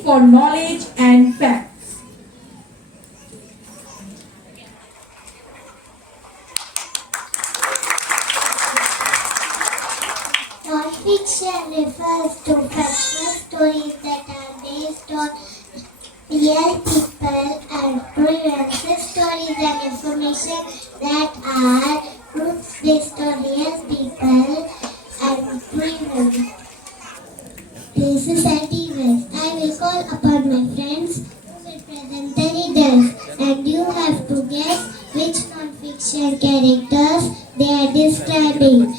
seeking for knowledge and facts. Non-fiction refers to fictional stories that are based on real people and true stories and information that are truths based on real people and true places and events. I will call upon my friends who will present the riddles, and you have to guess which non-fiction characters they are describing.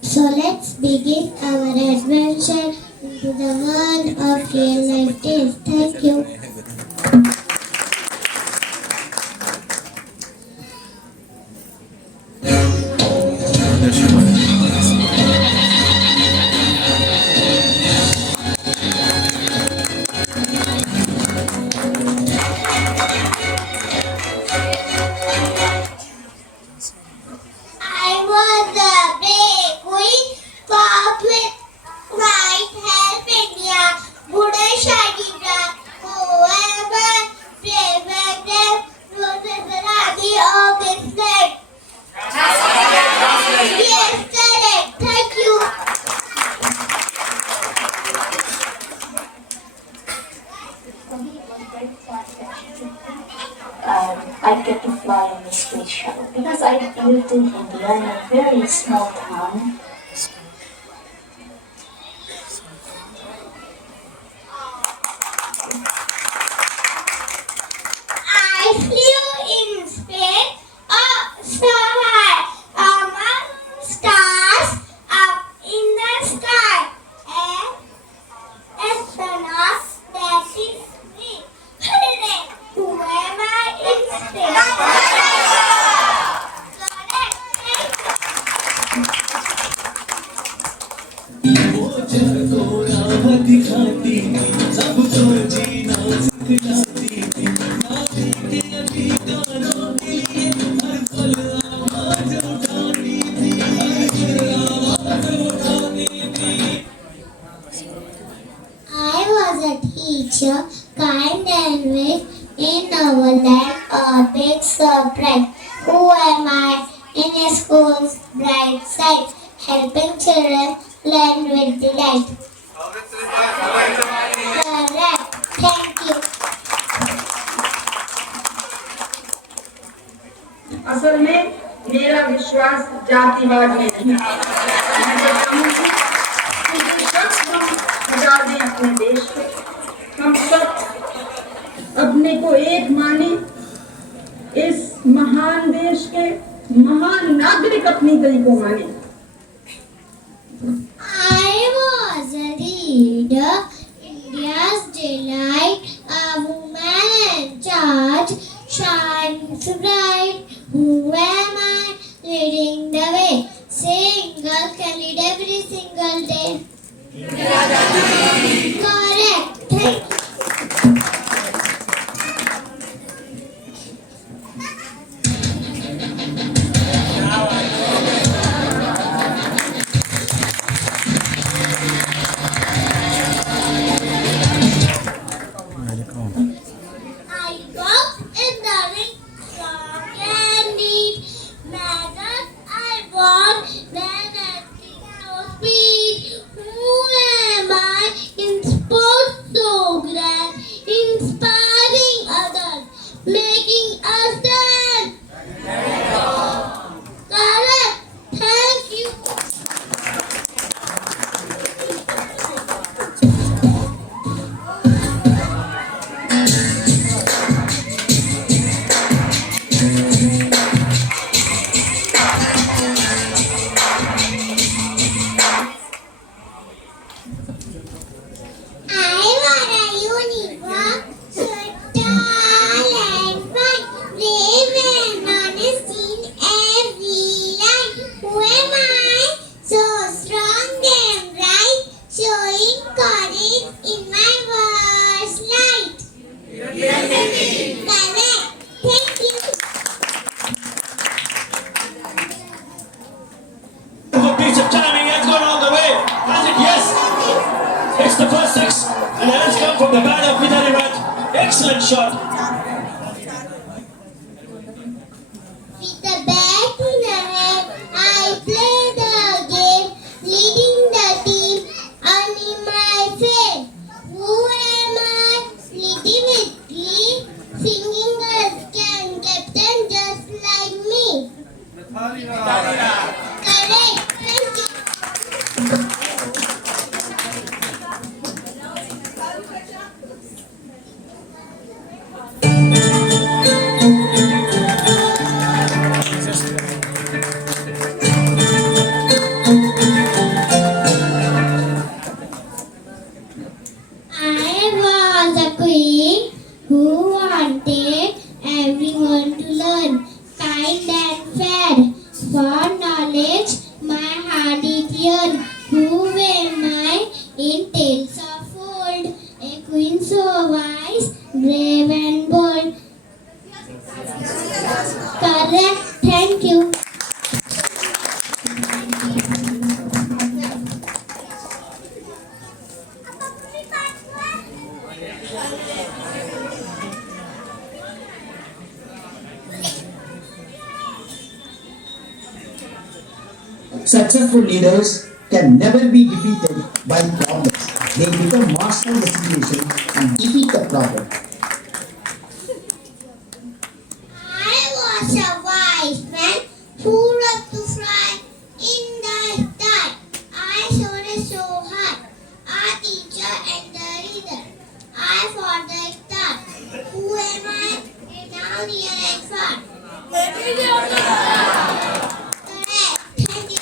So let's begin our adventure into the world of real life tales. Thank you. I was a big queen, pop with white hair, India, Buddha shaggy black, whoever, favorite them, roses Rani of his leg. Yes, correct. Thank you. I get to fly in the space shuttle because I lived in India in a very small town. I flew in space up so high, among stars up in the sky. And astronauts, that is me. Hooray! Who am I in space? I was a teacher, kind and rich, in our land a big surprise. Who am I in a school's bright side, helping children learn with delight? Correct. Thank you. असल में मेरा विश्वास जातिवाद में नहीं मैं चाहूंगी कि जो शख्स हम बचा दें अपने देश को हम सब अपने को एक माने इस महान देश के महान नागरिक अपनी दिल को माने I was a reader, India's delight, a woman in charge, shines bright. Who am I leading the way? Saying girls can lead every single day. Correct. Thank you. I walk in the ring, strong and neat. Medals I won, then I think no speed. Who am I in sports so grand, inspiring others, making us stand? Correct. Thank you. I want a uniform, so tall and fine, brave and honest in every line. Who am I? So strong and bright, showing courage in my worst light. Correct. Thank you. the band of Peter Evans. Excellent shot. With the bat in hand, I play the game, leading the team, earning my fame. Who am I? Leading with glee, singing girls can captain just like me. Correct. Thank you. I was a queen who wanted everyone to learn, kind and fair. For knowledge, my heart is yearn. Who am I in tales of old? A queen so wise, brave and bold. Correct. Thank you. Successful leaders can never be defeated by problems. They become master of the situation and defeat the problem. I was a wise man who loved to fly in the sky. I soared so high, our teacher and the reader. I fought the star. Who am I? Now near and far. Correct. Thank you.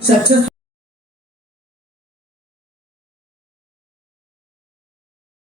Successful